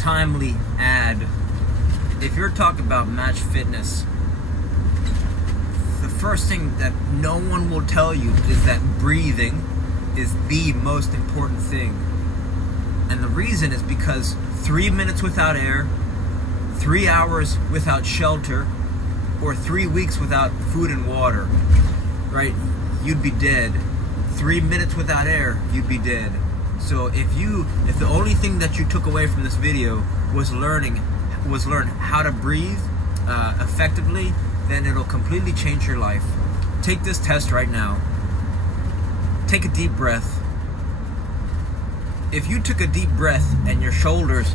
timely ad. If you're talking about match fitness, the first thing that no one will tell you is that breathing is the most important thing. And the reason is because 3 minutes without air, 3 hours without shelter, or 3 weeks without food and water, right? You'd be dead. 3 minutes without air, you'd be dead. So if the only thing that you took away from this video was learn how to breathe effectively, then it'll completely change your life. Take this test right now. Take a deep breath. If you took a deep breath and your shoulders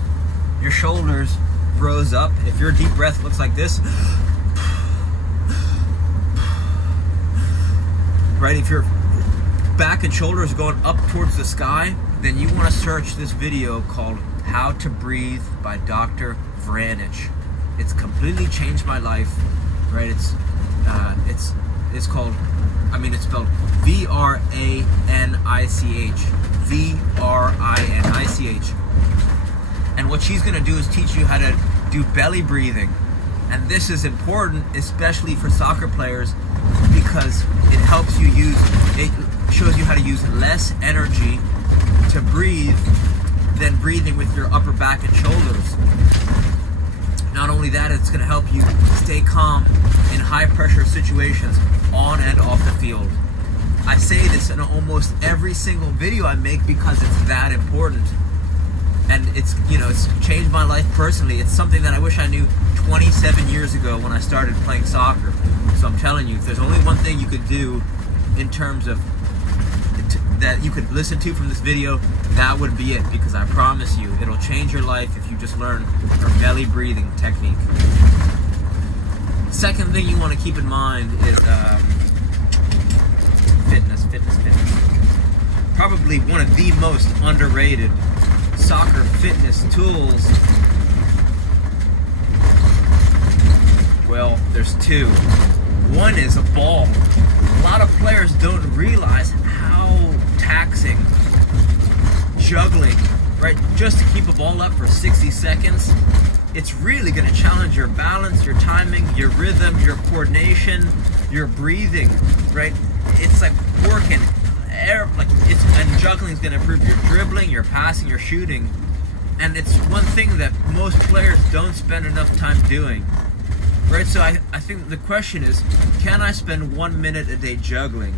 rose up, if your deep breath looks like this, right? If your back and shoulders going up towards the sky, then you want to search this video called How to Breathe by Dr. Vranich. It's completely changed my life, right? It's called, it's spelled Vranich, Vranich. And what she's going to do is teach you how to do belly breathing. And this is important, especially for soccer players, because it helps you it shows you how to use less energy to breathe than breathing with your upper back and shoulders. Not only that, it's going to help you stay calm in high pressure situations on and off the field. I say this in almost every single video I make because it's that important. And it's changed my life personally. It's something that I wish I knew 27 years ago when I started playing soccer. So I'm telling you, if there's only one thing you could do in terms of that you could listen to from this video, that would be it, because I promise you it'll change your life if you just learn her belly breathing technique. Second thing you want to keep in mind is fitness. Probably one of the most underrated soccer fitness tools. Well, there's two. One is a ball. A lot of players don't realize how taxing juggling, right? Just to keep a ball up for 60 seconds, it's really going to challenge your balance, your timing, your rhythm, your coordination, your breathing, right? It's like working air, and juggling is going to improve your dribbling, your passing, your shooting. And it's one thing that most players don't spend enough time doing. Right, so I think the question is, can I spend 1 minute a day juggling?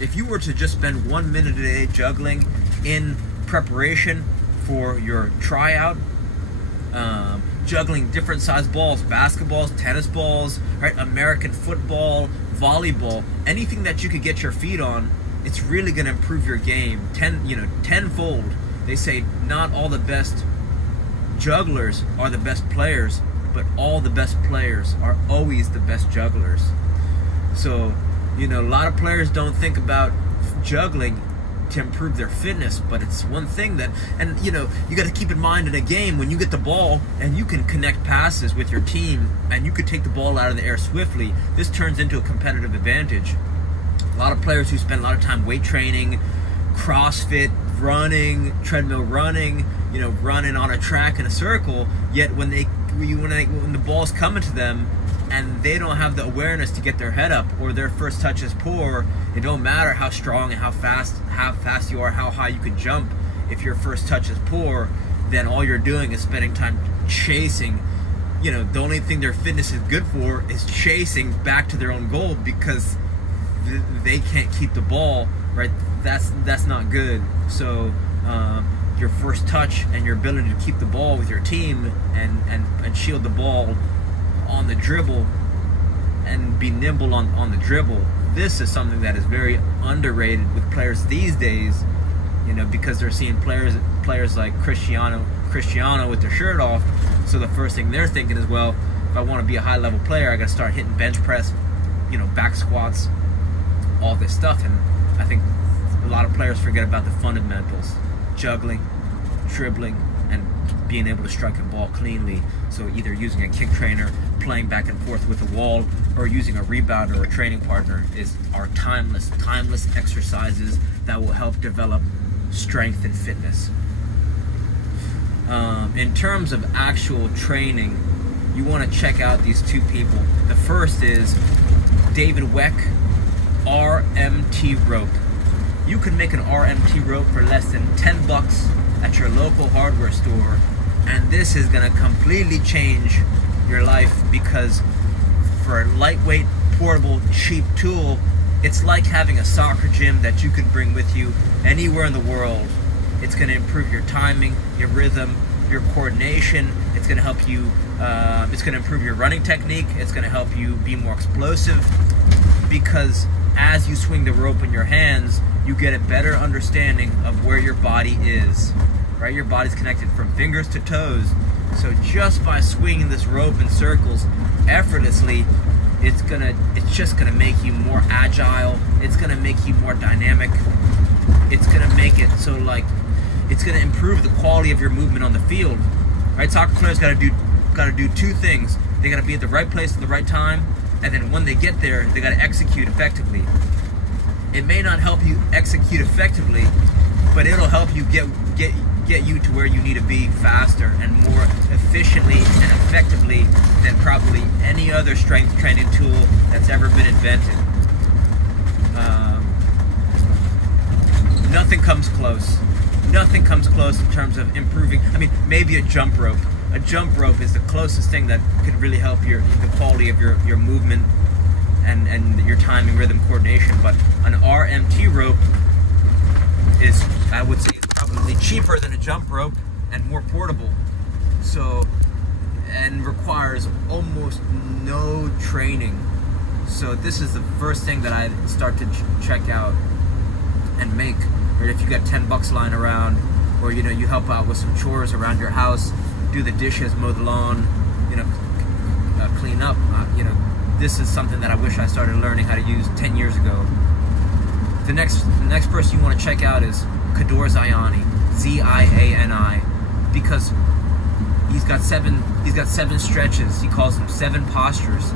If you were to just spend 1 minute a day juggling in preparation for your tryout, juggling different size balls, basketballs, tennis balls, right, American football, volleyball, anything that you could get your feet on, it's really going to improve your game tenfold. They say not all the best jugglers are the best players, but all the best players are always the best jugglers. So, a lot of players don't think about juggling to improve their fitness, but it's one thing that, and you got to keep in mind in a game when you get the ball and you can connect passes with your team and you could take the ball out of the air swiftly, this turns into a competitive advantage. A lot of players who spend a lot of time weight training, CrossFit, running, treadmill running, running on a track in a circle, yet when the ball's coming to them and they don't have the awareness to get their head up, or their first touch is poor, it don't matter how strong and how fast you are, how high you can jump. If your first touch is poor, then all you're doing is spending time chasing. The only thing their fitness is good for is chasing back to their own goal, because they can't keep the ball, right? That's not good. So your first touch and your ability to keep the ball with your team and shield the ball on the dribble and be nimble on the dribble, this is something that is very underrated with players these days, because they're seeing players like Cristiano with their shirt off. So the first thing they're thinking is, well, if I want to be a high level player, I got to start hitting bench press, back squats, all this stuff. And I think a lot of players forget about the fundamentals: juggling, dribbling, and being able to strike a ball cleanly. So either using a kick trainer, playing back and forth with the wall, or using a rebounder or a training partner are timeless exercises that will help develop strength and fitness. in terms of actual training, you want to check out these two people. The first is David Weck, RMT rope. You can make an RMT rope for less than $10 at your local hardware store, and this is going to completely change your life, because for a lightweight, portable, cheap tool, it's like having a soccer gym that you can bring with you anywhere in the world. It's going to improve your timing, your rhythm, your coordination. It's going to help you, it's going to improve your running technique. It's going to help you be more explosive, because as you swing the rope in your hands, you get a better understanding of where your body is, right? Your body's connected from fingers to toes. So just by swinging this rope in circles effortlessly, it's just gonna make you more agile. It's gonna make you more dynamic. It's gonna make it so, like, it's gonna improve the quality of your movement on the field, right? Soccer players gotta do two things. They gotta be at the right place at the right time, and then when they get there, they gotta execute effectively. It may not help you execute effectively, but it'll help you get you to where you need to be faster and more efficiently and effectively than probably any other strength training tool that's ever been invented. Nothing comes close. Nothing comes close in terms of improving. I mean, maybe a jump rope. A jump rope is the closest thing that could really help the quality of your movement and your timing, rhythm, coordination. But an RMT rope is, I would say, probably cheaper than a jump rope and more portable. So, and requires almost no training. So this is the first thing that I start to check out and make. Or if you got $10 lying around, or you help out with some chores around your house, do the dishes, mow the lawn, clean up. This is something that I wish I started learning how to use 10 years ago. The next person you want to check out is Kador Ziani, Z-I-A-N-I, because he's got seven stretches. He calls them 7 postures,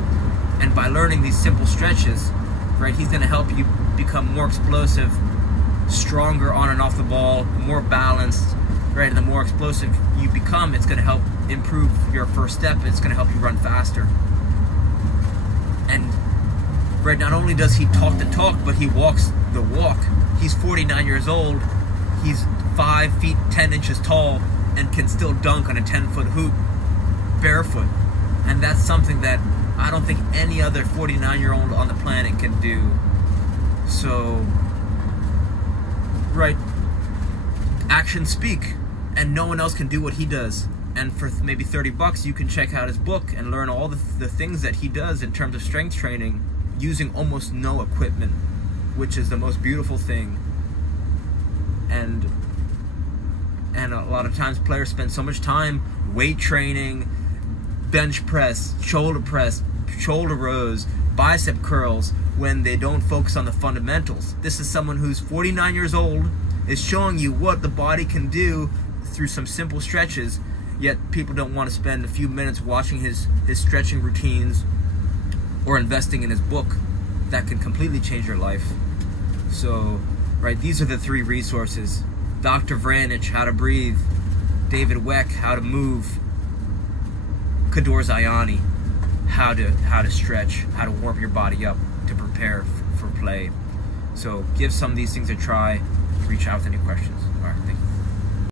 and by learning these simple stretches, right, he's going to help you become more explosive, stronger on and off the ball, more balanced, right? And the more explosive you become, it's going to help improve your first step. It's going to help you run faster. And right, not only does he talk the talk, but he walks the walk. He's 49 years old. He's 5 feet 10 inches tall and can still dunk on a 10-foot hoop barefoot. And that's something that I don't think any other 49-year-old on the planet can do. So, right, actions speak, and no one else can do what he does. And for maybe $30, you can check out his book and learn all the things that he does in terms of strength training using almost no equipment, which is the most beautiful thing. And a lot of times players spend so much time weight training, bench press, shoulder rows, bicep curls, when they don't focus on the fundamentals. This is someone who's 49 years old, is showing you what the body can do through some simple stretches, yet people don't want to spend a few minutes watching his stretching routines or investing in his book that can completely change your life. So, right, these are the 3 resources. Dr. Vranich, How to Breathe. David Weck, How to Move. Kador Ziani, how to stretch, how to warm your body up to prepare for play. So give some of these things a try. Reach out with any questions.